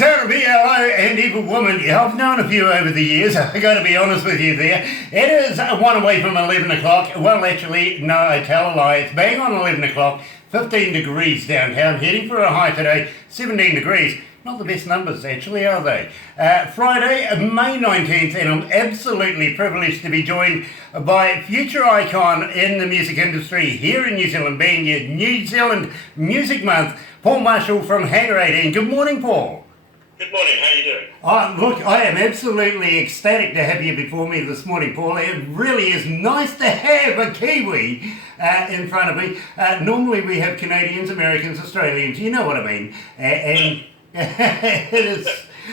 sound of hello and evil woman. Yeah, I've known a few over the years. I got to be honest with you there. It is 1 away from 11 o'clock. Well, actually, no, I tell a lie. It's bang on 11 o'clock. 15 degrees downtown. Heading for a high today. 17 degrees. Not the best numbers, actually, are they? Friday, May 19th, and I'm absolutely privileged to be joined by future icon in the music industry here in New Zealand, being your New Zealand Music Month, Paul Marshall from Hangar18. Good morning, Paul. Good morning, how are you doing? Look, I am absolutely ecstatic to have you before me this morning, Paul. It really is nice to have a Kiwi in front of me. Normally we have Canadians, Americans, Australians, you know what I mean. And it is.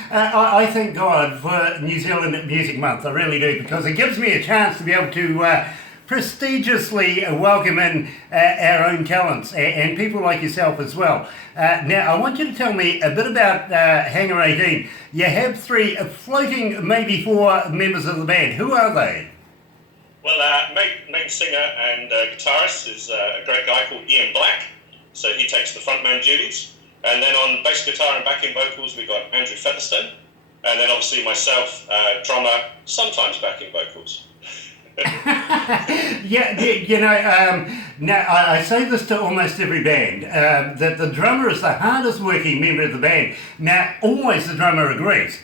I thank God for New Zealand Music Month, I really do, because it gives me a chance to be able to prestigiously welcome in our own talents and people like yourself as well. Now, I want you to tell me a bit about Hangar18. You have three floating, maybe four members of the band. Who are they? Well, main singer and guitarist is a great guy called Ian Black, so he takes the frontman duties. And then on bass guitar and backing vocals, we've got Andrew Featherstone. And then obviously myself, drummer, sometimes backing vocals. Yeah, you know, now I say this to almost every band, that the drummer is the hardest working member of the band. Now, always the drummer agrees.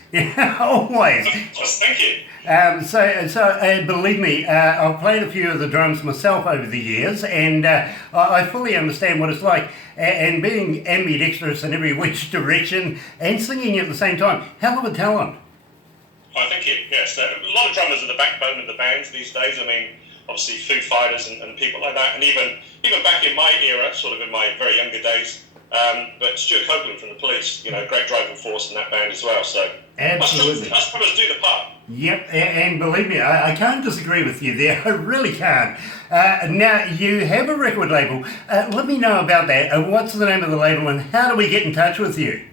Always. Thank you. So believe me, I've played a few of the drums myself over the years, and I fully understand what it's like. And being ambidextrous in every which direction and singing at the same time, hell of a talent. I think it, yes. A lot of drummers are the backbone of the bands these days. I mean, obviously Foo Fighters and people like that, and even back in my era, sort of in my very younger days. But Stuart Copeland from the Police, you know, great driving force in that band as well. So absolutely, us drummers do the part. Yep, and believe me, I can't disagree with you there. I really can't. Now, you have a record label. Let me know about that. What's the name of the label, and how do we get in touch with you?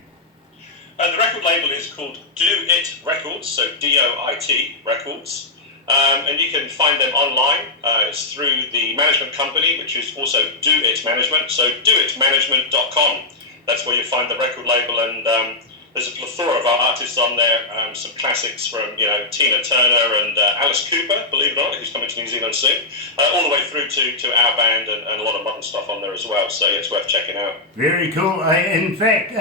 The record label is called Do It Records, so D-O-I-T Records. And you can find them online. It's through the management company, which is also Do It Management, so doitmanagement.com. That's where you find the record label, and there's a plethora of our artists on there, some classics from, you know, Tina Turner and Alice Cooper, believe it or not, who's coming to New Zealand soon, all the way through to our band and a lot of modern stuff on there as well, so it's worth checking out. Very cool. In fact,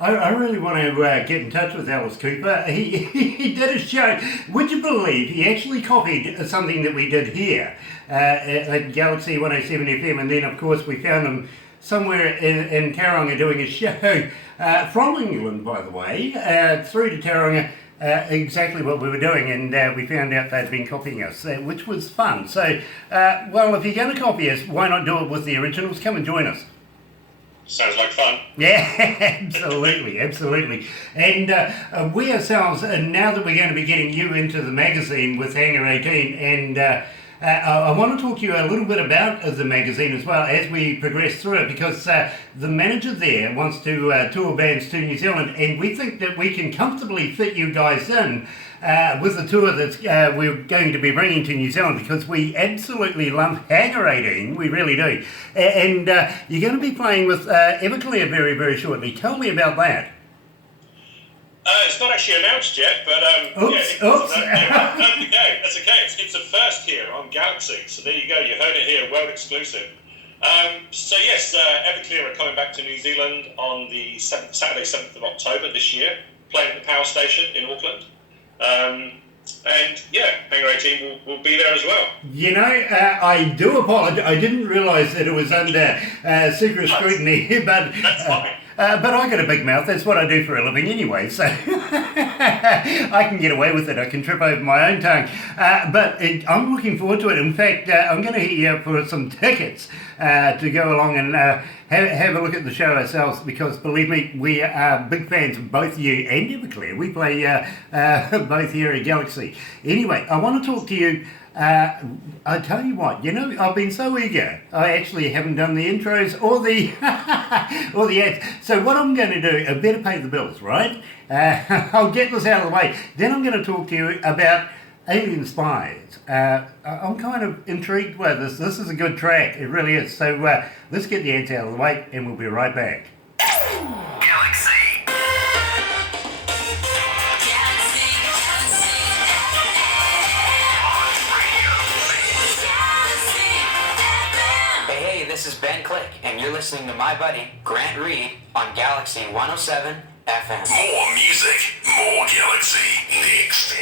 I really want to get in touch with Alice Cooper. He did a show. Would you believe he actually copied something that we did here at galaxy107fm, and then of course we found him somewhere in Tauranga doing a show from England, by the way, through to Tauranga, exactly what we were doing, and we found out they'd been copying us, which was fun. So, well, if you're going to copy us, why not do it with the originals? Come and join us. Sounds like fun. Yeah, absolutely, absolutely. And we ourselves, now that we're going to be getting you into the magazine with Hangar18, and I want to talk to you a little bit about the magazine as well as we progress through it, because the manager there wants to tour bands to New Zealand, and we think that we can comfortably fit you guys in with the tour that we're going to be bringing to New Zealand, because we absolutely love Hangar18, we really do. And you're going to be playing with Everclear very, very shortly. Tell me about that. It's not actually announced yet, but oops. That's okay. It's a first here on Galaxy, so there you go. You heard it here, world exclusive. So yes, Everclear are coming back to New Zealand on the Saturday, 7th of October this year, playing at the Power Station in Auckland. And yeah, Hangar18 will be there as well. You know, I do apologise. I didn't realise that it was under secret scrutiny, but that's fine. But I got a big mouth. That's what I do for a living anyway, so I can get away with it. I can trip over my own tongue. But I'm looking forward to it. In fact, I'm going to hit you up for some tickets to go along and have a look at the show ourselves, because believe me, we are big fans of both you and Everclear. We play both here at Galaxy. Anyway, I want to talk to you. I tell you what, you know, I've been so eager. I actually haven't done the intros or the or the ads. So what I'm going to do, I better pay the bills, right? I'll get this out of the way. Then I'm going to talk to you about Alien Spies. I'm kind of intrigued by this. This is a good track. It really is. So let's get the ads out of the way, and we'll be right back. Galaxy. Ben Click, and you're listening to my buddy, Grant Reid, on Galaxy 107 FM. More music, more Galaxy. Next.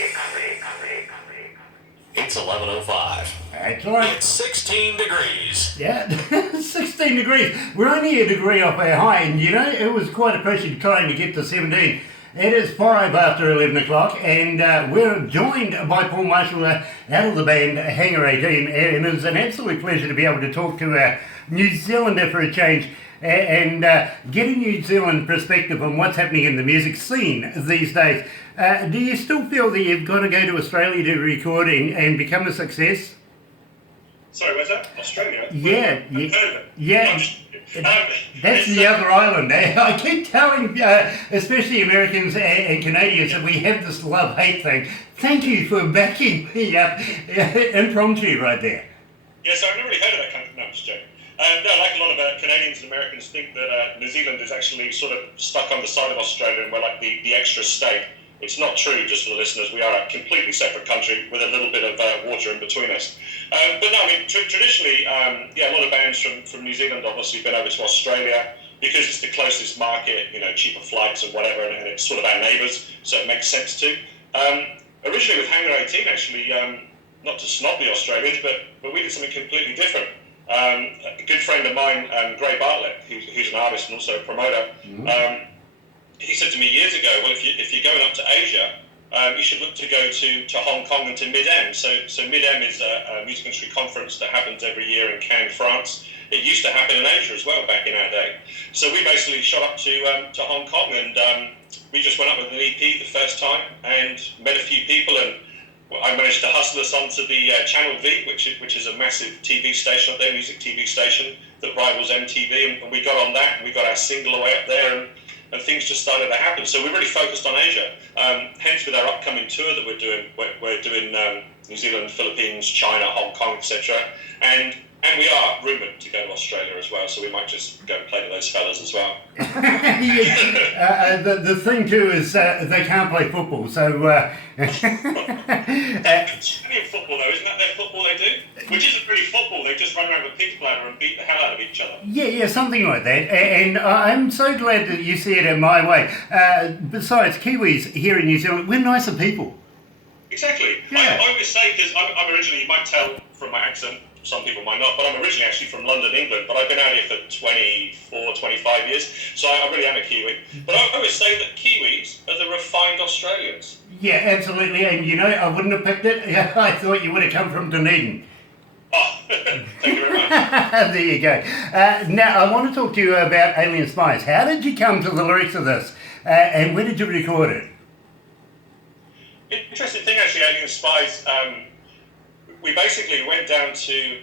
It's 11:05. That's right. It's 16 degrees. Yeah, 16 degrees. We're only a degree off our high, and you know, it was quite a pressure trying to get to 17. It is 5 after 11 o'clock, and we're joined by Paul Marshall out of the band Hangar18, and it's an absolute pleasure to be able to talk to a New Zealander for a change, and get a New Zealand perspective on what's happening in the music scene these days. Do you still feel that you've got to go to Australia to record and become a success? Sorry, where's that? Australia? Yeah, yeah. That's the uh, other island. I keep telling, especially Americans and Canadians, that we have this love-hate thing. Thank you for backing me up impromptu right there. Yeah, so I've never really heard of that country. No, I'm just joking. No, like a lot of Canadians and Americans think that New Zealand is actually sort of stuck on the side of Australia and we're like the extra state. It's not true, just for the listeners. We are a completely separate country with a little bit of water in between us. But no, I mean, traditionally, a lot of bands from New Zealand obviously been over to Australia because it's the closest market, you know, cheaper flights and whatever, and it's sort of our neighbours, so it makes sense too. Originally with Hangar18, actually, not to snob the Australians, but we did something completely different. A good friend of mine, Gray Bartlett, who's an artist and also a promoter, he said to me years ago, well, if you're going up to Asia, you should look to go to Hong Kong and to Mid-Em. So Mid-Em is a music industry conference that happens every year in Cannes, France. It used to happen in Asia as well back in our day. So we basically shot up to Hong Kong, and we just went up with an EP the first time and met a few people, and I managed to hustle us onto the Channel V, which is a massive TV station up there, music TV station that rivals MTV, and we got on that, and we got our single away up there, and things just started to happen. So we're really focused on Asia. Hence, with our upcoming tour that we're doing New Zealand, Philippines, China, Hong Kong, etc. And we are rumoured to go to Australia as well, so we might just go and play to those fellas as well. The thing too is they can't play football, so... Australian football though, isn't that their football they do? Which isn't really football, they just run around with a pig bladder and beat the hell out of each other. Yeah, something like that. And I'm so glad that you see it in my way. Besides, Kiwis here in New Zealand, we're nicer people. Exactly. Yeah. I always say, because I'm originally, you might tell from my accent, some people might not, but I'm originally actually from London, England, but I've been out here for 24, 25 years, so I really am a Kiwi. But I always say that Kiwis are the refined Australians. Yeah, absolutely, and you know, I wouldn't have picked it. I thought you would have come from Dunedin. Oh, thank you very much. There you go. Now, I want to talk to you about Alien Spies. How did you come to the lyrics of this, and where did you record it? Interesting thing, actually, Alien Spies. We basically went down to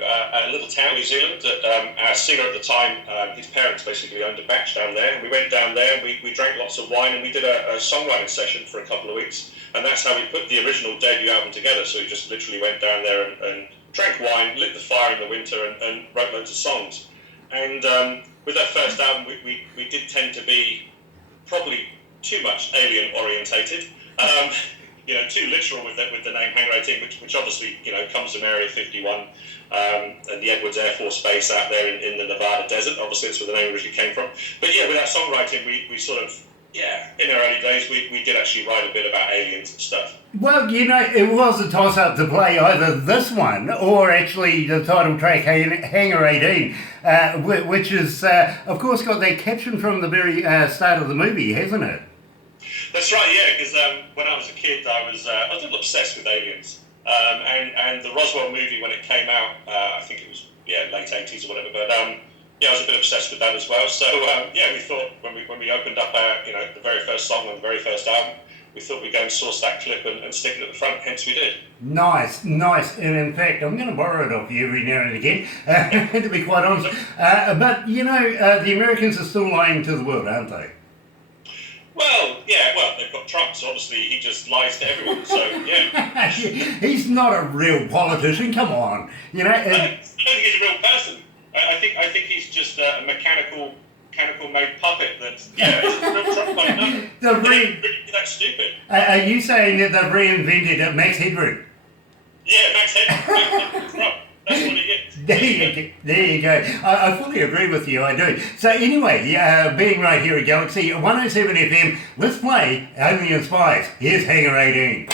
a little town, New Zealand. That our singer at the time, his parents basically owned a batch down there. We went down there, we drank lots of wine, and we did a songwriting session for a couple of weeks. And that's how we put the original debut album together. So we just literally went down there and drank wine, lit the fire in the winter, and wrote loads of songs. And with that first album, we did tend to be probably too much alien orientated. Too literal with the name Hangar18, which obviously, comes from Area 51 and the Edwards Air Force Base out there in the Nevada desert. Obviously, that's where the name originally came from. But yeah, with our songwriting, we sort of, in our early days, we did actually write a bit about aliens and stuff. Well, it was a toss-up to play either this one or actually the title track, Hangar18, which is, of course, got that caption from the very start of the movie, hasn't it? That's right, yeah, because when I was a kid, I was a little obsessed with aliens. And the Roswell movie, when it came out, I think it was, late 80s or whatever, but I was a bit obsessed with that as well. So, we thought when we opened up our, the very first song on the very first album, we thought we'd go and source that clip and stick it at the front, hence we did. Nice. And in fact, I'm going to borrow it off you every now and again, to be quite honest. But, the Americans are still lying to the world, aren't they? Well, they've got Trump, so obviously he just lies to everyone, so, yeah. He's not a real politician, come on. I don't think he's a real person. I think he's just a mechanical made puppet that's, it's a real Trump like nothing. Really that stupid. Are you saying that they've reinvented Max Headroom? Yeah, Max Headroom. Trump. That's what it is. There you go. I fully agree with you, I do. So anyway, being right here at Galaxy 107 FM, let's play Only in Spies. Here's Hangar 18.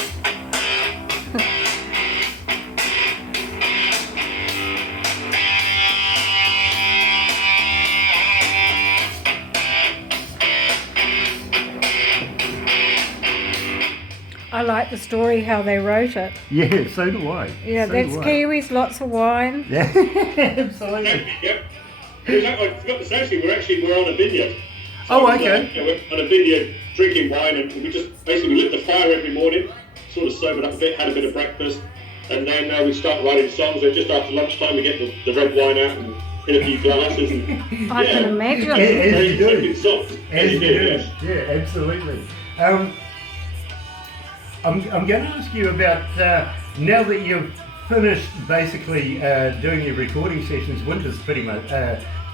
I like the story, how they wrote it. Yeah, so do I. Yeah, so that's do I. Kiwis, lots of wine. Yeah, absolutely. Yep. I forgot to say, actually, we're on a vineyard. Oh, okay. We're on a vineyard drinking wine, and we just basically lit the fire every morning, sort of sobered up a bit, had a bit of breakfast, and then we start writing songs. And just after lunchtime, we get the red wine out and hit a few glasses. And, I can imagine. As you do. Songs. As you do. Yes. Yeah, absolutely. I'm going to ask you about, now that you've finished basically doing your recording sessions, winter's pretty much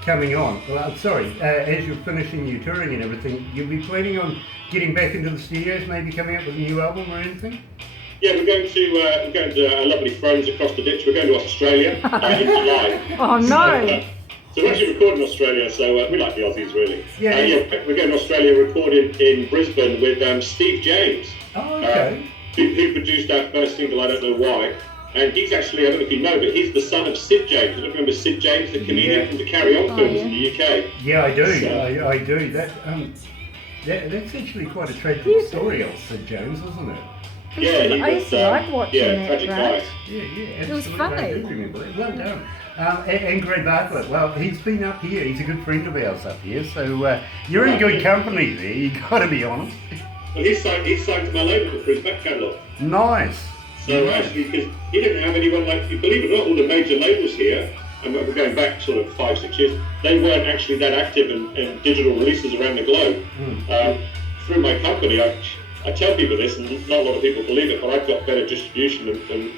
coming on. Well, as you're finishing your touring and everything, you'll be planning on getting back into the studios, maybe coming up with a new album or anything? Yeah, we're going to our lovely friends across the ditch. We're going to Australia in July. Oh, no. So we're actually recording in Australia, so we like the Aussies, really. Yeah. We're going to Australia recording in Brisbane with Steve James. Oh, okay. Who produced our first single, I Don't Know Why. And he's actually, I don't know if you know, but he's the son of Sid James. I don't remember Sid James, the comedian from the Carry On films in the UK. Yeah, I do. So, I do. That's actually quite a tragic story of Sid James, wasn't it? yeah, I used to like watching that, tragic right? guy. Yeah, absolutely. It was funny. I do remember it. Well done. And Greg Bartlett, well, he's been up here. He's a good friend of ours up here. So you're in good company there, you've got to be honest. Well, he's signed to my label for his back catalogue. Nice. So actually, because he didn't have anyone like, believe it or not, all the major labels here, and we're going back sort of 5-6 years, they weren't actually that active in digital releases around the globe. Through my company, I tell people this, and not a lot of people believe it, but I've got better distribution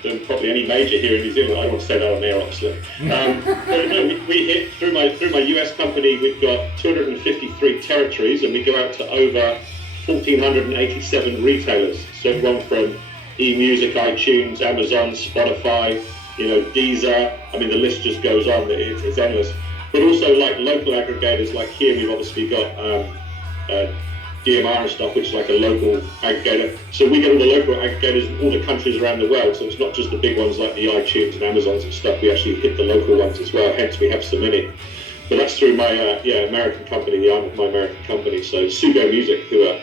than probably any major here in New Zealand. I don't want to say that on air, obviously. But no, we hit, through my US company, we've got 253 territories, and we go out to over 1,487 retailers. So everyone from eMusic, iTunes, Amazon, Spotify, Deezer. I mean, the list just goes on. It's endless. But also like local aggregators, like here we've obviously got DMR and stuff, which is like a local aggregator. So we get all the local aggregators in all the countries around the world. So it's not just the big ones like the iTunes and Amazons and stuff. We actually hit the local ones as well. Hence we have so many. But that's through my American company, the arm of my American company. So Sugo Music, who are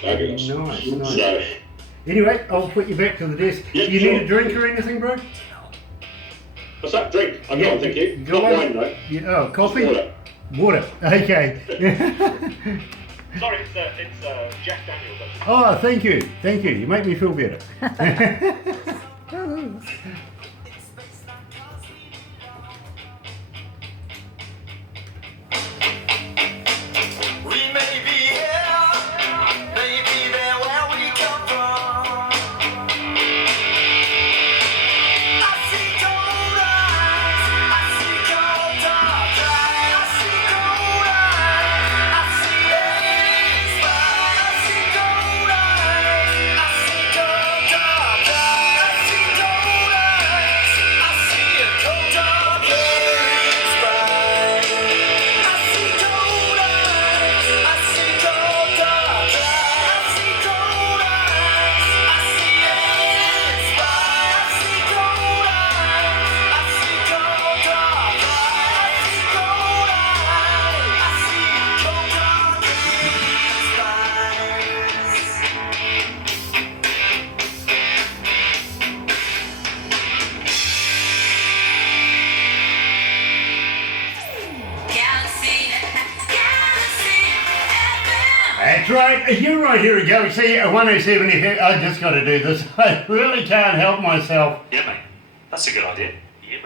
fabulous. Nice. So, anyway, I'll put you back to the desk. Yeah, you sure. need a drink or anything, bro? what's that? Drink? I'm not, thank you. Not wine, though. Yeah, coffee? Water. Water. Okay. Sorry, it's Jack Daniels. Oh, thank you. You make me feel better. That's right, you're right here at Galaxy 107 FM. I just got to do this. I really can't help myself. Yeah, mate. That's a good idea. Yeah,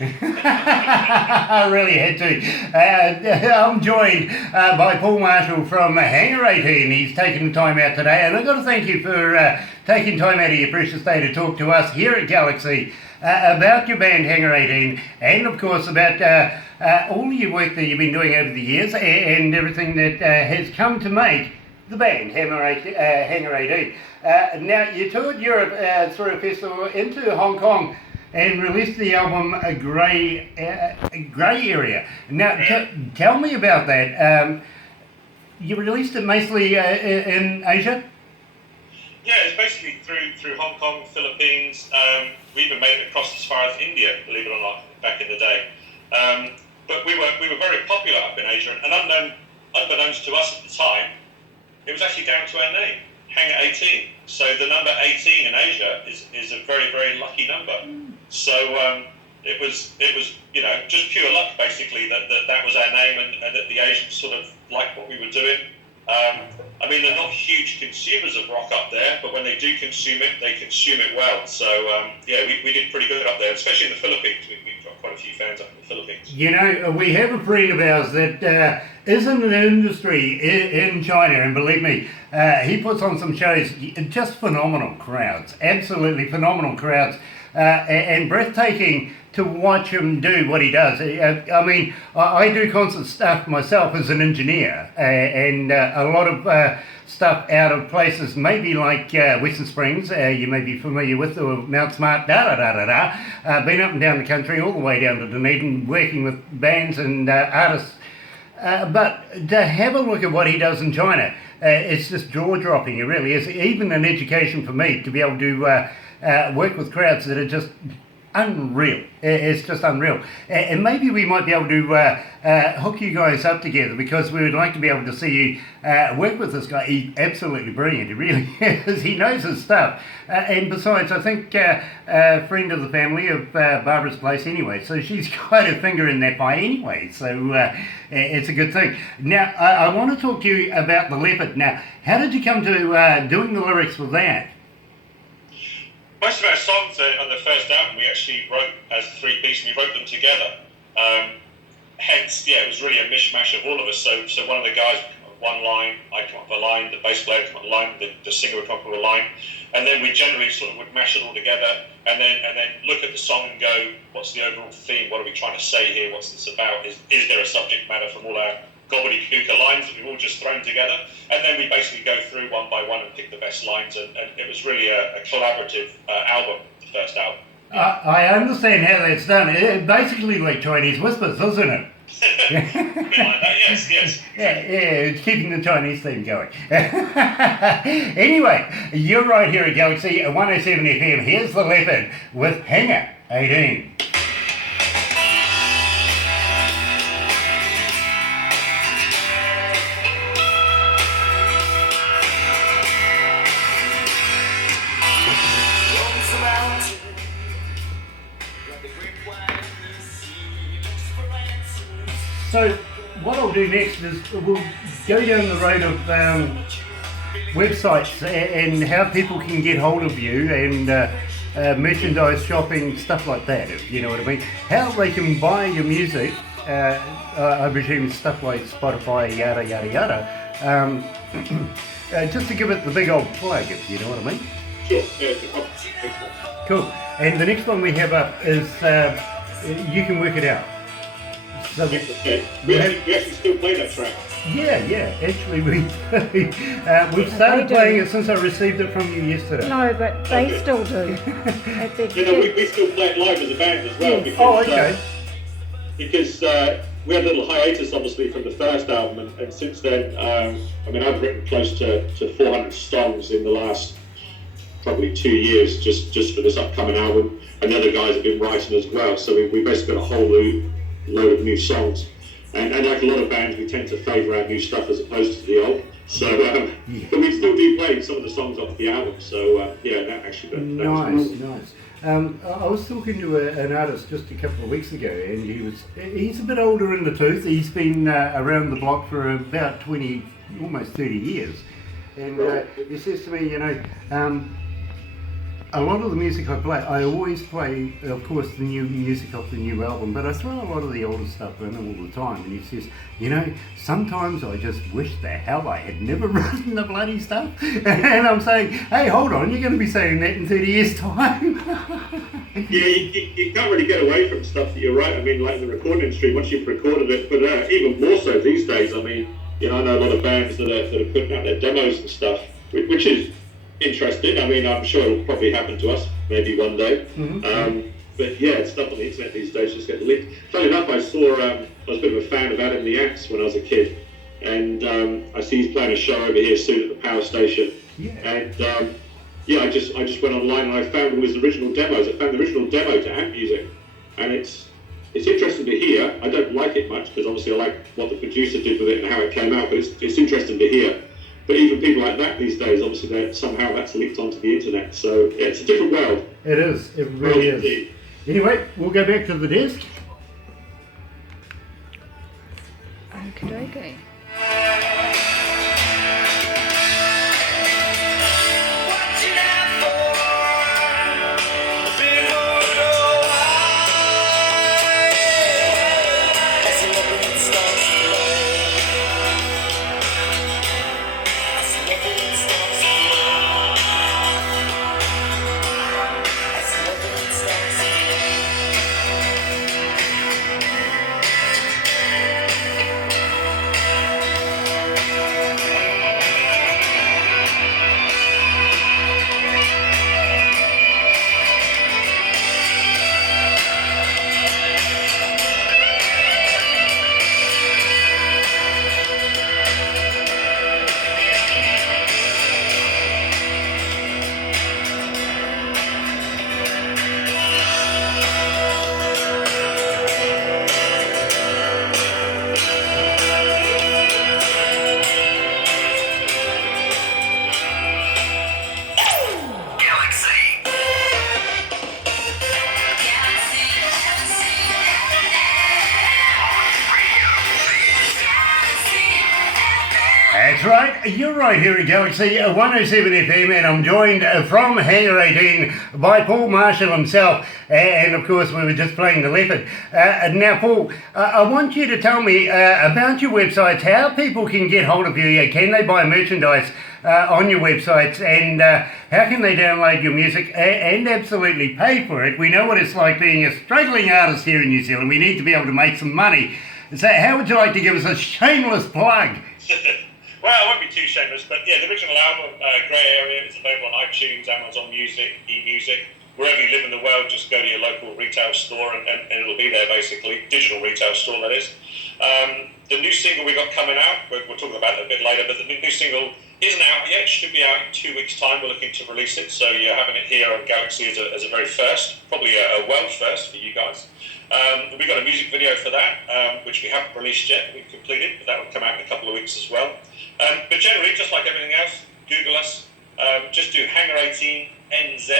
mate. I really had to. I'm joined by Paul Marshall from Hangar 18. He's taken time out today, and I've got to thank you for taking time out of your precious day to talk to us here at Galaxy about your band Hangar 18, and of course about all your work that you've been doing over the years and everything that has come to make the band Hangar 18. Now, you toured Europe through a festival into Hong Kong. and released the album Grey Area. Now, tell me about that. You released it mostly in Asia? Yeah, it's basically through Hong Kong, Philippines. We even made it across as far as India, believe it or not, back in the day. But we were very popular up in Asia, and unbeknownst to us at the time, it was actually down to our name, Hangar18. So the number 18 in Asia is a very, very lucky number. So it was just pure luck basically that was our name, and that the Asians sort of liked what we were doing. I mean, they're not huge consumers of rock up there, but when they do consume it, they consume it well. So, we did pretty good up there, especially in the Philippines. We've got quite a few fans up in the Philippines. You know, we have a friend of ours that is in an industry in China, and believe me, he puts on some shows, just phenomenal crowds, absolutely phenomenal crowds, and breathtaking to watch him do what he does. I mean, I do concert stuff myself as an engineer, and a lot of stuff out of places maybe like Western Springs, you may be familiar with, or Mount Smart, been up and down the country, all the way down to Dunedin, working with bands and artists. But to have a look at what he does in China, it's just jaw-dropping. It really is. Even an education for me to be able to work with crowds that are just unreal. It's just unreal. And maybe we might be able to hook you guys up together, because we would like to be able to see you work with this guy. He's absolutely brilliant. He really is. He knows his stuff. And besides, I think a friend of the family of Barbara's place anyway, so she's got a finger in that pie anyway. So it's a good thing. Now, I want to talk to you about The Leopard. Now, how did you come to doing the lyrics for that? Most of our songs on the first album we actually wrote as a three-piece, and we wrote them together. Hence, it was really a mishmash of all of us. So one of the guys would come up with one line, I'd come up with a line, the bass player would come up with a line, the singer would come up with a line, and then we generally sort of would mash it all together, and then look at the song and go, what's the overall theme? What are we trying to say here? What's this about? Is there a subject matter from all our gobbledygook lines that we've all just thrown together? And then we basically go through one by one and pick the best lines, and it was really a collaborative album, the first album. I understand how that's done. It's basically like Chinese whispers, isn't it? A bit like that, yes. Yeah, it's keeping the Chinese theme going. Anyway, you're right here at Galaxy 107 FM. Here's The Leopard with Hangar18. So what I'll do next is we'll go down the road of websites and how people can get hold of you, and merchandise shopping, stuff like that, if you know what I mean. How they can buy your music, I presume stuff like Spotify, yada yada yada. Just to give it the big old plug, if you know what I mean. Sure, Cool. And the next one we have up is You Can Work It Out. So we actually still play that track. Yeah, actually we've started playing it since I received it from you yesterday. No, but they still do. We still play it live as a band as well. Yes. Because we had a little hiatus obviously from the first album, and since then, I've written close to 400 songs in the last probably 2 years just for this upcoming album, and the other guys have been writing as well, so we basically got a whole load of new songs, and like a lot of bands, we tend to favour our new stuff as opposed to the old. So, but we still do play some of the songs off the album. So that actually. Nice. I was talking to an artist just a couple of weeks ago, and he's a bit older in the tooth. He's been around the block for about 20, almost 30 years, and he says to me, a lot of the music I play, I always play, of course, the new music off the new album, but I throw a lot of the older stuff in all the time. And he says, sometimes I just wish the hell I had never written the bloody stuff. And I'm saying, hey, hold on, you're going to be saying that in 30 years' time. You can't really get away from stuff that you're right. I mean, like the recording industry, once you've recorded it, but even more so these days, I know a lot of bands that are putting out their demos and stuff, which is interesting. I mean, I'm sure it'll probably happen to us maybe one day. Mm-hmm. But yeah, stuff on the internet these days just gets leaked. Funny enough, I saw, I was a bit of a fan of Adam the Ants when I was a kid. And I see he's playing a show over here soon at the power station. Yeah. And yeah, I just went online and I found all his original demos. I found the original demo to Amp Music. And it's interesting to hear. I don't like it much because obviously I like what the producer did with it and how it came out, but it's interesting to hear. But even people like that these days, obviously somehow that's leaked onto the internet. So yeah, it's a different world. It is. It really is. Indeed. Anyway, we'll go back to the desk. Okie dokie. That's right, you're right here at Galaxy 107 FM, and I'm joined from Hangar18 by Paul Marshall himself, and of course we were just playing the Leopard. Now Paul, I want you to tell me about your websites, how people can get hold of you. Can they buy merchandise on your websites, and how can they download your music and absolutely pay for it? We know what it's like being a struggling artist here in New Zealand. We need to be able to make some money. So how would you like to give us a shameless plug? Well, I won't be too shameless, but yeah, the original album, Grey Area, is available on iTunes, Amazon Music, eMusic. Wherever you live in the world, just go to your local retail store and it'll be there, basically. Digital retail store, that is. The new single we got coming out, we'll talk about it a bit later, but the new single isn't out yet. It should be out in 2 weeks' time. We're looking to release it, so you're having it here on Galaxy as a very first, probably a world first for you guys. We've got a music video for that, which we haven't released yet. We've completed, but that will come out in a couple of weeks as well. But generally, just like everything else, Google us. Just do Hangar18 NZ.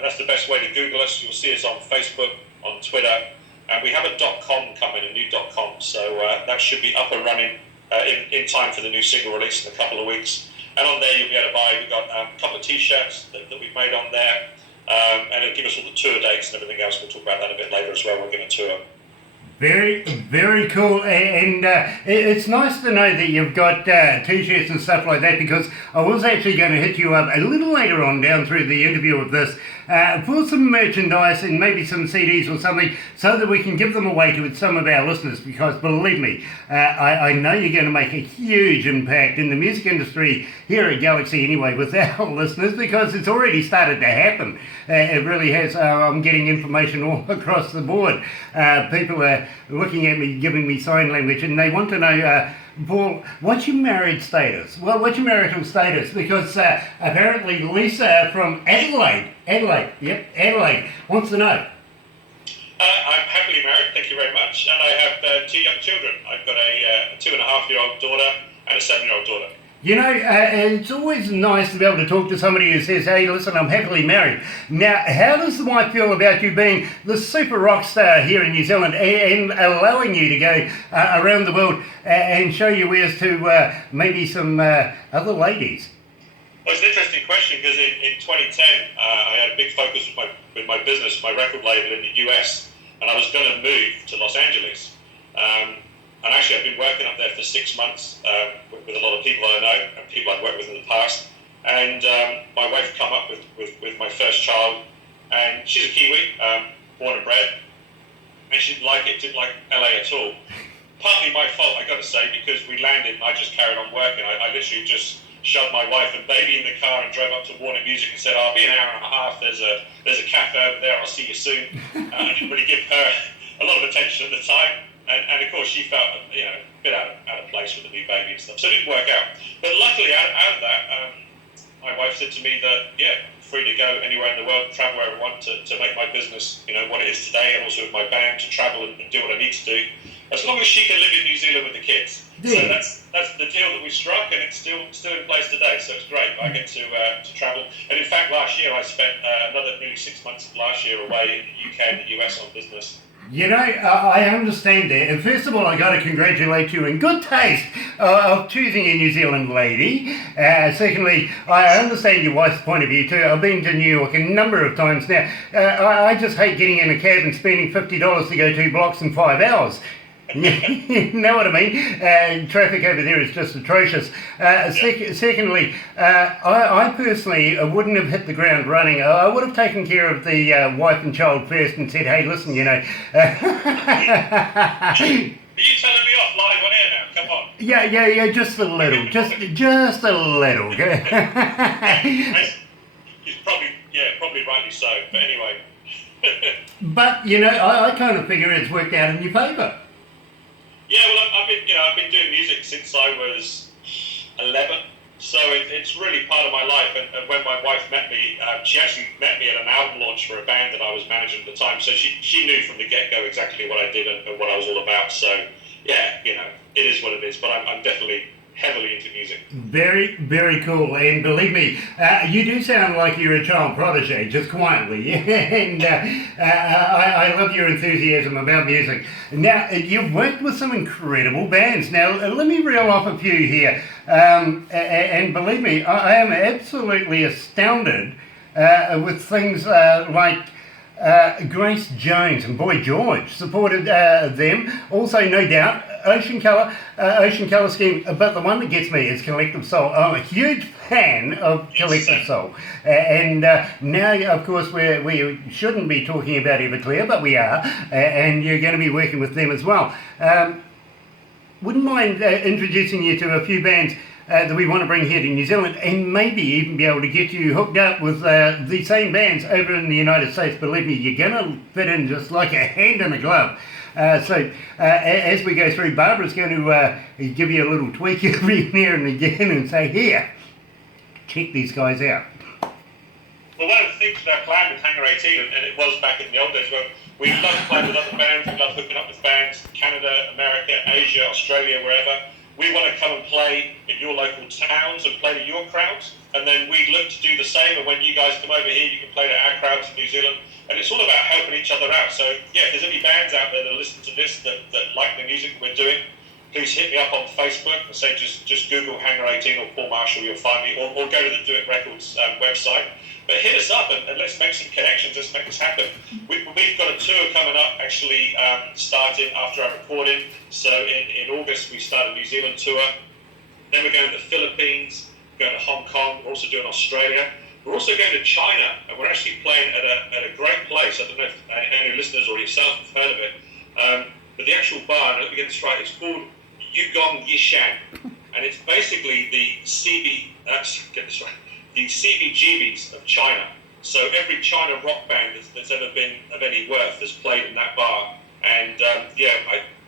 That's the best way to Google us. You'll see us on Facebook, on Twitter, and we have a .com coming, a new .com. So that should be up and running in time for the new single release in a couple of weeks. And on there, you'll be able to buy. We've got a couple of T-shirts that we've made on there, and it'll give us all the tour dates and everything else. We'll talk about that a bit later as well. We're going to tour. Very, very cool, and it's nice to know that you've got T-shirts and stuff like that, because I was actually going to hit you up a little later on down through the interview of this for some merchandise and maybe some CDs or something, so that we can give them away to some of our listeners, because believe me, I know you're going to make a huge impact in the music industry here at Galaxy anyway with our listeners, because it's already started to happen. It really has. I'm getting information all across the board. People are looking at me, giving me sign language, and they want to know, Paul, what's your married status? Well, what's your marital status? Because apparently Lisa from Adelaide, wants to know. I'm happily married, thank you very much, and I have 2 young children. I've got a 2.5-year-old daughter and a 7-year-old daughter. You know, it's always nice to be able to talk to somebody who says, hey, listen, I'm happily married. Now, how does the wife feel about you being the super rock star here in New Zealand and allowing you to go around the world and show your wares to maybe some other ladies? Well, it's an interesting question, because in 2010, I had a big focus with my business, my record label in the US, and I was going to move to Los Angeles. And actually, I've been working up there for 6 months with a lot of people I know and people I've worked with in the past. And my wife come up with my first child, and she's a Kiwi, born and bred, and she didn't like LA at all. Partly my fault, I got to say, because we landed and I just carried on working. I literally just shoved my wife and baby in the car and drove up to Warner Music and said, I'll be an hour and a half, there's a cafe over there, I'll see you soon. I didn't really give her a lot of attention at the time, and of course she felt a bit out of place with the new baby and stuff, so it didn't work out. But luckily out of that, my wife said to me that, free to go anywhere in the world, travel where I want to make my business, what it is today, and also with my band to travel and do what I need to do, as long as she can live in New Zealand with the kids. Yeah. So that's the deal that we struck, and it's still in place today. So it's great. I get to travel, and in fact, last year I spent another nearly 6 months of last year away in the UK and the US on business. I understand that. And first of all, I got to congratulate you in good taste of choosing a New Zealand lady. Secondly, I understand your wife's point of view too. I've been to New York a number of times now. I just hate getting in a cab and spending $50 to go 2 blocks in 5 hours. You know what I mean? Traffic over there is just atrocious. Secondly, I personally wouldn't have hit the ground running. I would have taken care of the wife and child first and said, hey, listen, Are you telling me off live on air now? Come on. Yeah, just a little. Just a little. He's probably rightly so. But anyway. But, I kind of figure it's worked out in your favour. Yeah, well, I've been doing music since I was 11, so it's really part of my life. And when my wife met me, she actually met me at an album launch for a band that I was managing at the time. So she knew from the get-go exactly what I did and what I was all about. So yeah, it is what it is. But I'm definitely heavily into music. Very, very cool. And believe me, you do sound like you're a child protege, just quietly. And I love your enthusiasm about music. Now, you've worked with some incredible bands. Now, let me reel off a few here. And believe me, I am absolutely astounded with things like Grace Jones and Boy George supported them. Also, no doubt, Ocean Colour Scheme. But the one that gets me is Collective Soul. I'm a huge fan of Collective Soul. And now, of course, we shouldn't be talking about Everclear, but we are. And you're going to be working with them as well. Wouldn't mind introducing you to a few bands that we want to bring here to New Zealand, and maybe even be able to get you hooked up with the same bands over in the United States. Believe me, you're going to fit in just like a hand in a glove. So as we go through, Barbara's going to give you a little tweak every now and again and say, here, check these guys out. Well, one of the things with our plan with Hangar18, and it was back in the old days, where we love playing with other bands, we love hooking up with bands, Canada, America, Asia, Australia, wherever. We want to come and play in your local towns and play to your crowds, and then we'd look to do the same, and when you guys come over here, you can play to our crowds in New Zealand, and it's all about helping each other out. So, yeah, if there's any bands out there that listen to this that like the music we're doing, please hit me up on Facebook and say just Google Hangar18 or Paul Marshall, you'll find me, or go to the Do It Records website. But hit us up and let's make some connections, let's make this happen. We've got a tour coming up, actually starting after our recording. So in August we start a New Zealand tour. Then we're going to the Philippines, going to Hong Kong, we're also doing Australia. We're also going to China, and we're actually playing at a great place. I don't know if any listeners or yourself have heard of it. But the actual bar, and let me get this right, it's called Yugong Yishan. And it's basically the CBGBs of China. So every China rock band that's ever been of any worth has played in that bar. And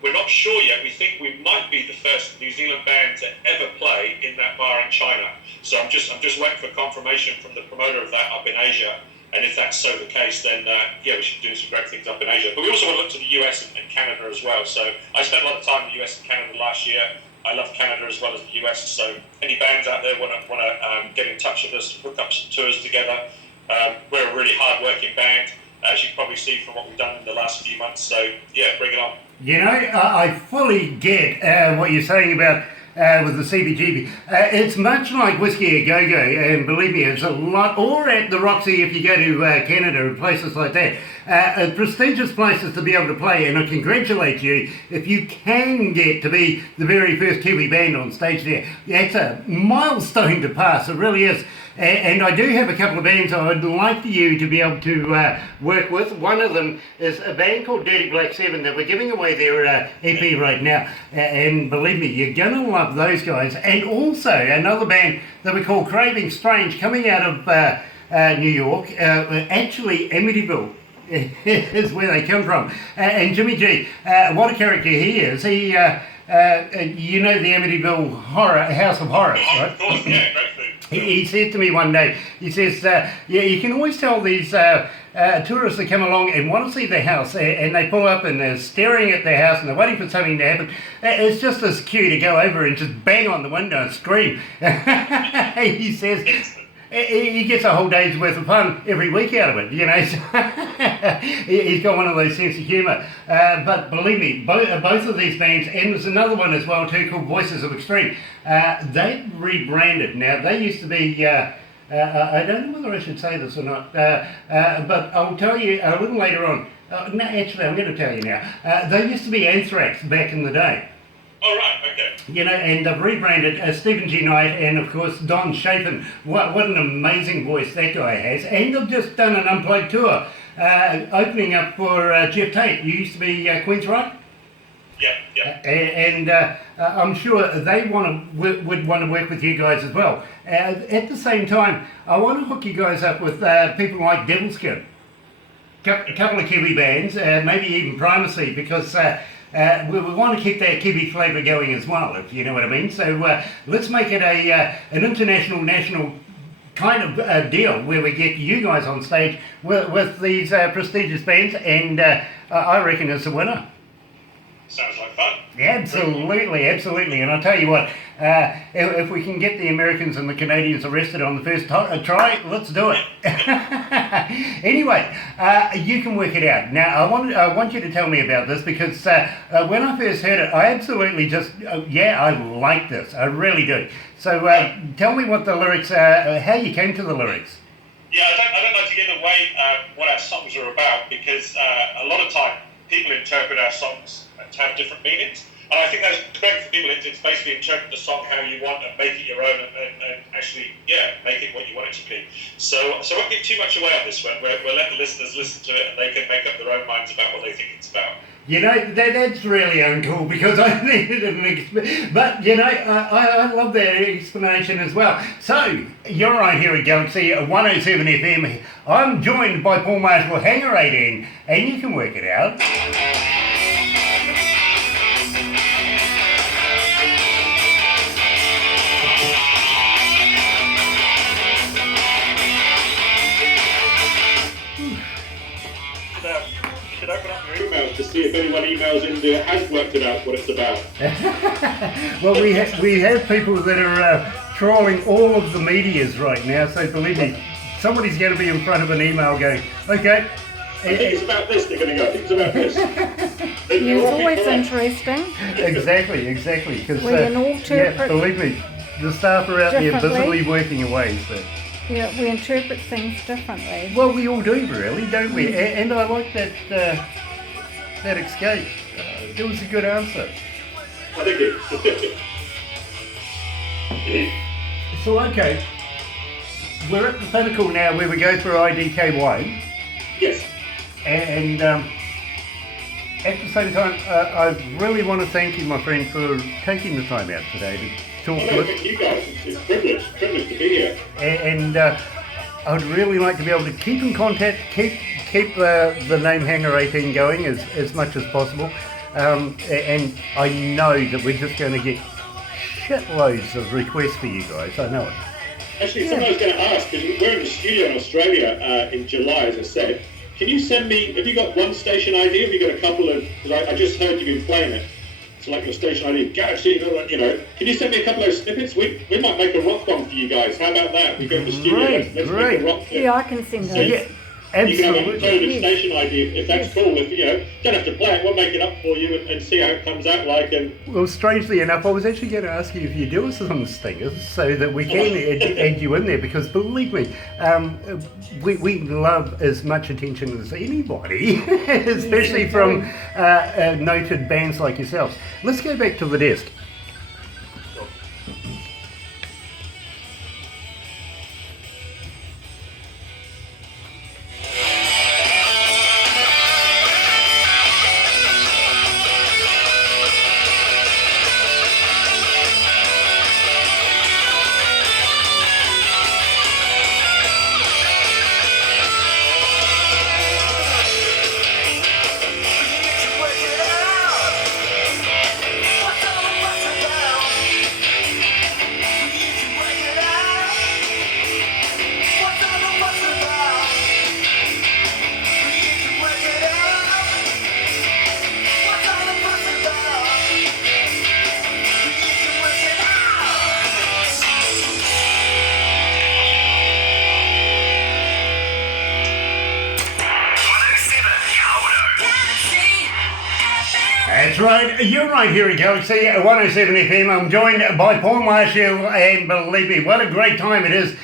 we're not sure yet. We think we might be the first New Zealand band to ever play in that bar in China. So I'm just waiting for confirmation from the promoter of that up in Asia. And if that's so the case, then we should do some great things up in Asia. But we also want to look to the US and Canada as well. So I spent a lot of time in the US and Canada last year. I love Canada as well as the US, so any bands out there want to get in touch with us, hook up some tours together. We're a really hard-working band, as you can probably see from what we've done in the last few months, so yeah, bring it on. I fully get what you're saying about with the CBGB. It's much like Whiskey A Go Go, and believe me, it's a lot, or at the Roxy if you go to Canada and places like that. Prestigious places to be able to play, and I congratulate you if you can get to be the very first Kiwi band on stage there. It's a milestone to pass, it really is. And I do have a couple of bands I would like you to be able to work with. One of them is a band called Dirty Black 7 that we're giving away their EP right now. And believe me, you're going to love those guys. And also another band that we call Craving Strange, coming out of New York, actually Amityville is where they come from. And Jimmy G, what a character he is. He, you know the Amityville House of Horrors, right? Of course, yeah, great food. He said to me one day, he says, yeah, you can always tell these tourists that come along and want to see the house, and they pull up and they're staring at their house and they're waiting for something to happen. It's just as cue to go over and just bang on the window and scream. He says he gets a whole day's worth of fun every week out of it, you know. He's got one of those sense of humour. But believe me, both of these bands, and there's another one as well too called Voices of Extreme, they've rebranded. Now, they used to be, I don't know whether I should say this or not, but I'll tell you a little later on. No, actually, I'm going to tell you now. They used to be Anthrax back in the day. Oh, right, okay. You know, and they've rebranded Stephen G. Knight and, of course, Don Chapin. What an amazing voice that guy has. And they've just done an unplugged tour, opening up for Jeff Tate. You used to be Queen's Rock? Yeah. And I'm sure they would want to work with you guys as well. At the same time, I want to hook you guys up with people like Devil Skin. A couple of Kiwi bands, maybe even Primacy, because we want to keep that Kiwi flavour going as well, if you know what I mean. So let's make it an international, national kind of deal where we get you guys on stage with these prestigious bands, and I reckon it's a winner. Sounds like fun. Absolutely, absolutely. And I'll tell you what, if we can get the Americans and the Canadians arrested on the first try, let's do it. Anyway, you can work it out. Now, I want you to tell me about this, because when I first heard it, I absolutely just, I like this. I really do. So tell me what the lyrics are, how you came to the lyrics. Yeah, I don't like to give away what our songs are about, because a lot of time people interpret our songs to have different meanings. And I think that's great for people. It's basically interpret the song how you want and make it your own, and actually, make it what you want it to be. So I won't give too much away on this one. We'll let the listeners listen to it, and they can make up their own minds about what they think it's about. You know, that's really uncool, because I needed an but, you know, I love that explanation as well. So, you're right here at Galaxy 107 FM. I'm joined by Paul Marshall, Hangar18, and you can work it out. To see if anyone emails in there has worked it out what it's about. Well, we have people that are trawling all of the medias right now, so believe me, somebody's going to be in front of an email going, okay. I think it's about this they're going to go. I think it's about this. It's always interesting. Exactly. Because We can all interpret believe me, the staff are out there differently. busily working away. So. Yeah, we interpret things differently. Well, we all do, really, don't we? And I like that escape. It was a good answer. Thank you. So, okay, we're at the pinnacle now where we go through IDKY. Yes. And at the same time, I really want to thank you, my friend, for taking the time out today to talk to us. Thank you guys. It's a privilege to be here. And I'd really like to be able to keep in contact, keep the name Hangar18 going as much as possible. And I know that we're just going to get shitloads of requests for you guys. I know it. Actually, something I was going to ask, because we're in the studio in Australia in July, as I said. Can you send me, have you got one station ID? Have you got a couple of, because I just heard you've been playing it. It's like your station ID, Galaxy, you know. Can you send me a couple of snippets? We might make a rock one for you guys. How about that? We go to the studio, let's make a rock thing. Yeah, I can send those. You can have a Absolutely. favourite station ID if that's cool. If you don't have to play it, we'll make it up for you and see how it comes out like. And Well, strangely enough, I was actually going to ask you if you do us some stingers so that we can add you in there, because believe me, we love as much attention as anybody, especially from noted bands like yourselves. Let's go back to the desk. That's right, you're right here at Galaxy 107 FM. I'm joined by Paul Marshall, and believe me, what a great time it is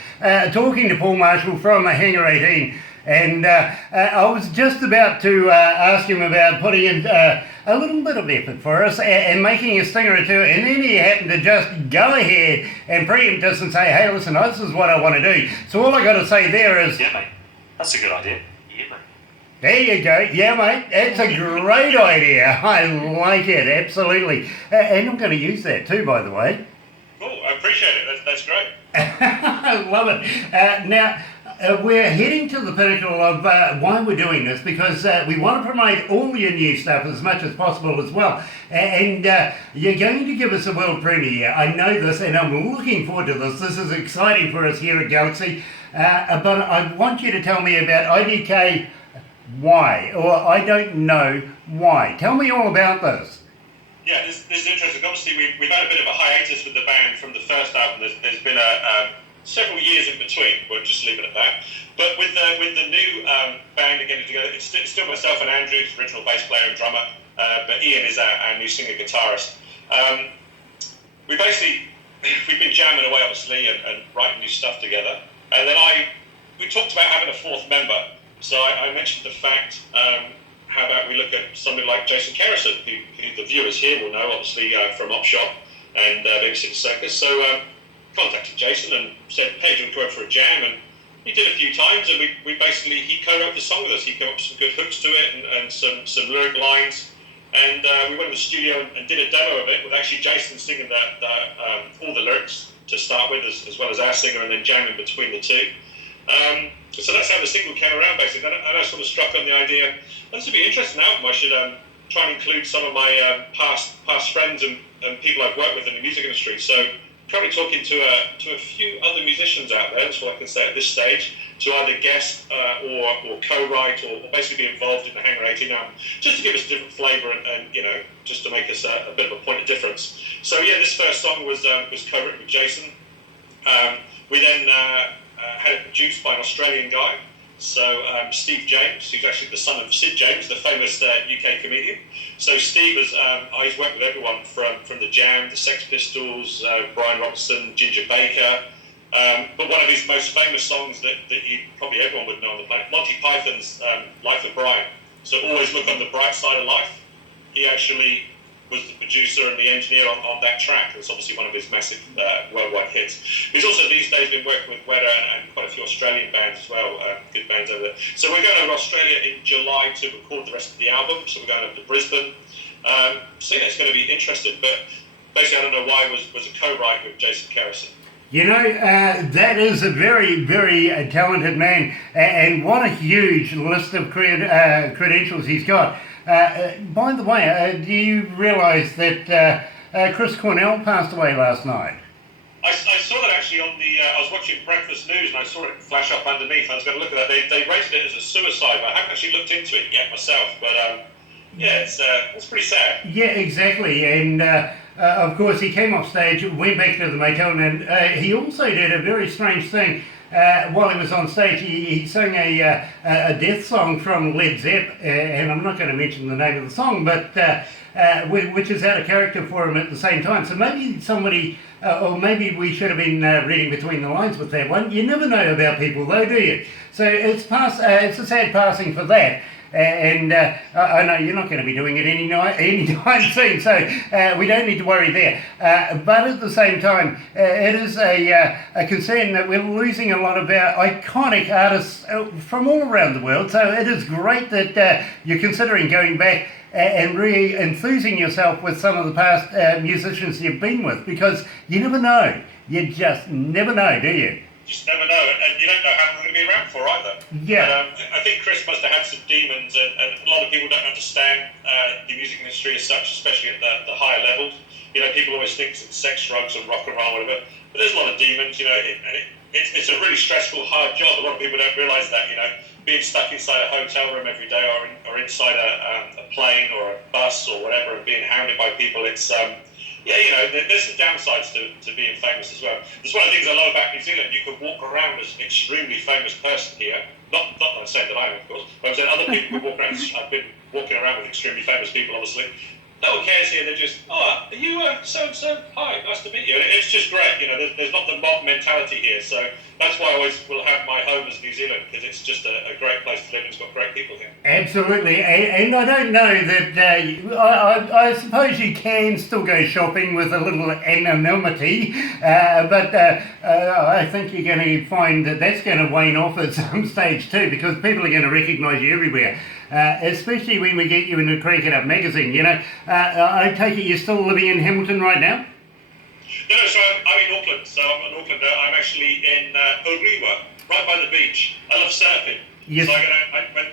talking to Paul Marshall from Hangar18. And I was just about to ask him about putting in a little bit of effort for us and making a stinger or two, and then he happened to just go ahead and preempt us and say, hey, listen, this is what I want to do. So all I got to say there is... Yeah, mate. That's a good idea. Yeah, mate. There you go. Yeah, mate. That's a great idea. I like it. Absolutely. And I'm going to use that too, by the way. Cool, I appreciate it. That's great. I love it. Now, we're heading to the pinnacle of why we're doing this, because we want to promote all your new stuff as much as possible as well. And you're going to give us a world premiere. I know this, and I'm looking forward to this. This is exciting for us here at Galaxy. But I want you to tell me about IDK why, or I don't know why. Tell me all about this. Yeah, this is interesting. Obviously, we've had a bit of a hiatus with the band from the first album. There's been several years in between. We'll just leave it at that. But with the new band getting together, it's still myself and Andrew, original bass player and drummer, but Ian is our new singer guitarist. We've been jamming away, obviously, and writing new stuff together. And then we talked about having a fourth member. So I mentioned the fact, how about we look at somebody like Jason Kerrison, who the viewers here will know, obviously, from Opshop and Babysitter Circus. So contacted Jason and said, hey, do you want to go out for a jam? And he did a few times, and he co-wrote the song with us. He came up with some good hooks to it and some lyric lines. And we went in the studio and did a demo of it with actually Jason singing all the lyrics to start with, as well as our singer, and then jamming between the two. So that's how the single came around, basically. And I sort of struck on the idea, this would be an interesting album. I should try and include some of my past friends and people I've worked with in the music industry. So probably talking to a few other musicians out there, that's what I can say at this stage, to either guest or co-write or basically be involved in the Hangar18 album, just to give us a different flavour and just to make us a bit of a point of difference. So yeah, this first song was co-written with Jason. We then had it produced by an Australian guy, so Steve James, who's actually the son of Sid James, the famous UK comedian. So Steve he's worked with everyone from The Jam, the Sex Pistols, Brian Robertson, Ginger Baker, but one of his most famous songs that probably everyone would know on the planet, Monty Python's Life of Brian. So always look on the bright side of life. He actually was the producer and the engineer on that track. It's obviously one of his massive worldwide hits. He's also these days been working with Weather and quite a few Australian bands as well, good bands over there. So we're going over to Australia in July to record the rest of the album, so we're going over to Brisbane. So yeah, it's going to be interesting, but basically I don't know why was a co-write with Jason Kerrison. You know, that is a very, very talented man, and what a huge list of credentials he's got. By the way, do you realise that Chris Cornell passed away last night? I saw that actually on I was watching Breakfast News and I saw it flash up underneath. I was going to look at that. They rated it as a suicide, but I haven't actually looked into it yet myself. But yeah, it's pretty sad. Yeah, exactly. And of course, he came off stage, went back to the motel, and he also did a very strange thing. while he was on stage, he sang a death song from Led Zepp, and I'm not going to mention the name of the song, but which is out of character for him at the same time. So maybe somebody, or maybe we should have been reading between the lines with that one. You never know about people, though, do you? So it's a sad passing for that. And I know you're not going to be doing it anytime soon, so we don't need to worry there. But at the same time, it is a concern that we're losing a lot of our iconic artists from all around the world. So it is great that you're considering going back and re-enthusing yourself with some of the past musicians you've been with, because you never know. You just never know, do you? Just never know, and you don't know how long they're going to be around for either. Yeah. I think Chris must have had some demons, and a lot of people don't understand the music industry as such, especially at the higher levels. You know, people always think it's sex, drugs, and rock and roll, whatever. But there's a lot of demons. You know, it's a really stressful, hard job. A lot of people don't realise that. You know, being stuck inside a hotel room every day, or inside a plane or a bus or whatever, and being hounded by people, it's yeah, you know, there's some downsides to being famous as well. That's one of the things I love about New Zealand. You could walk around as an extremely famous person here. Not that I'm saying that I am, of course, but I'm saying other people could walk around. I've been walking around with extremely famous people, obviously. No one cares here. They're just, oh, are you so-and-so? Hi, nice to meet you. And it's just great. You know, there's not the mob mentality here. So that's why I always will have my home as New Zealand, because it's just a great place to live, and it's got great people here. Absolutely, and I don't know that, I suppose you can still go shopping with a little anonymity, but I think you're going to find that that's going to wane off at some stage too, because people are going to recognise you everywhere, especially when we get you in the Crank It Up magazine, you know. I take it you're still living in Hamilton right now? No, so I'm in Auckland. So I'm in Auckland. I'm actually in Orewa, right by the beach. I love surfing. Yes. So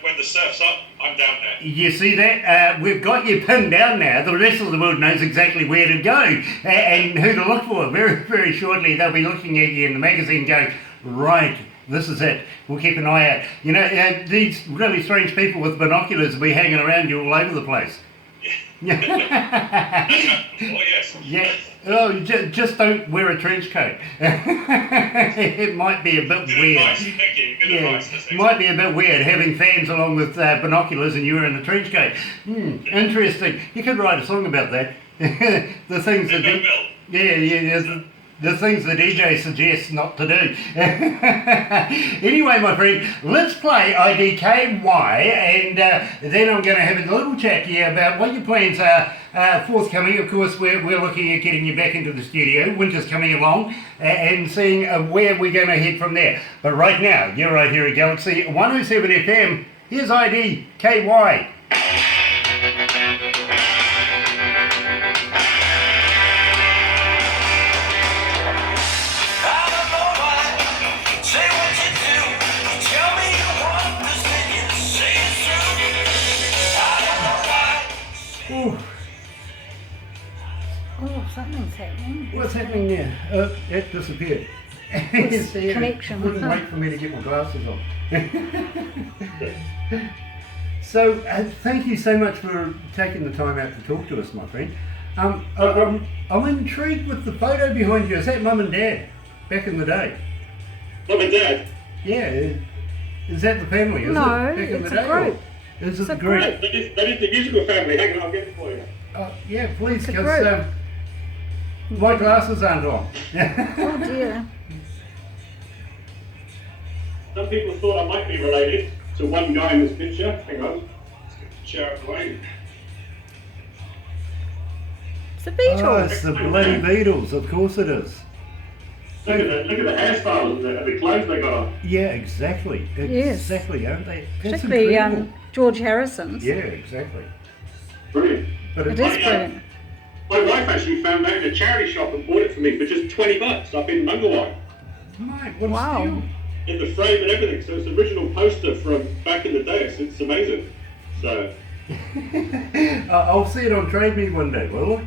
when the surf's up, I'm down there. You see that? We've got you pinned down now. The rest of the world knows exactly where to go and who to look for. Very, very shortly, they'll be looking at you in the magazine going, right, this is it. We'll keep an eye out. You know, these really strange people with binoculars will be hanging around you all over the place. Yeah. Oh, yes. Yeah. Oh, just don't wear a trench coat. It might be a bit Good weird. advice. Thank you. Good advice. It might be a bit weird having fans along with binoculars and you're in a trench coat. Interesting. You could write a song about that. The things that the things the DJ suggests not to do. Anyway, my friend, let's play IDKY, and then I'm going to have a little chat to you about what your plans are forthcoming. Of course, we're looking at getting you back into the studio. Winter's coming along, and seeing where we're going to head from there. But right now, you're right here at Galaxy 107 FM. Here's IDKY. Oh, something's happening. What's happening there? It disappeared. It's connection. Wouldn't wait for me to get my glasses on. So, thank you so much for taking the time out to talk to us, my friend. I'm intrigued with the photo behind you. Is that Mum and Dad back in the day? Mum and Dad? Yeah. Is that the family? Is No, it back in it's the a day? group. Is It's it a the group? group. That is the musical family. Hang on, I'll get it for you. Yeah, please, It's a because group. my glasses aren't on. Oh dear. Some people thought I might be related to one guy in this picture. Hang on. Let's get the chair out of the way. It's the Oh, Beatles. it's the bloody Beatles. Of course it is. Look at the hairstyles and the clothes they got on. Yeah, exactly. Yes. Exactly, aren't they? That's Particularly incredible. George Harrison's. Yeah, exactly. Brilliant. But It is brilliant. My wife actually found that in a charity shop and bought it for me for just $20 up in Mungawai. Mate, what a Wow. steal. In the frame and everything. So it's the original poster from back in the day. It's amazing. So, I'll see it on Trade Me one day, will I?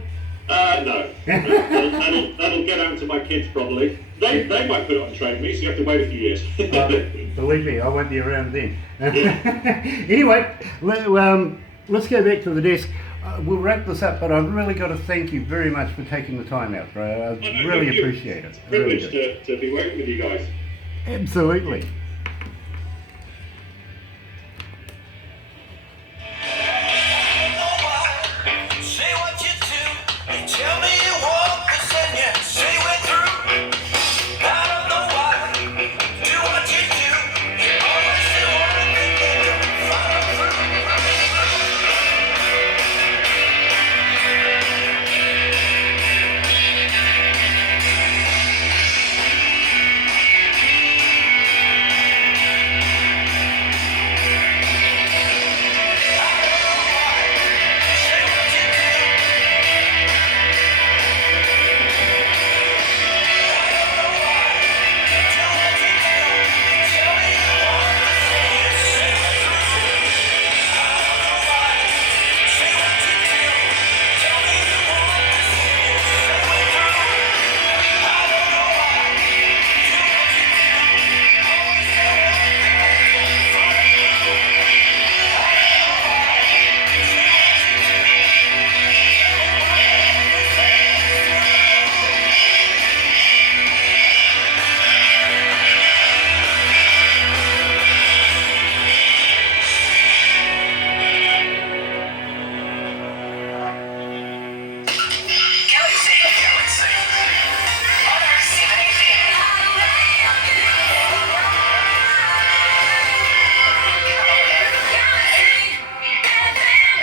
no. That'll get out to my kids probably. They might put it on Trade Me, so you have to wait a few years. Believe me, I won't be around then. Anyway, let's go back to the desk. We'll wrap this up, but I've really got to thank you very much for taking the time out, bro. I really appreciate it. It's a privilege to be working with you guys. Absolutely. Say what you do, you tell me you want this and you say we're through. I don't know why, do what you do, you always do one thing that don't follow through.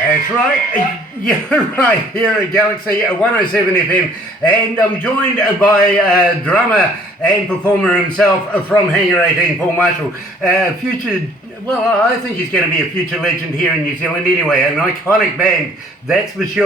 That's right, you're right, here at Galaxy 107 FM, and I'm joined by drummer and performer himself from Hangar18, Paul Marshall. Future, well, I think he's going to be a future legend here in New Zealand anyway, an iconic band, that's for sure.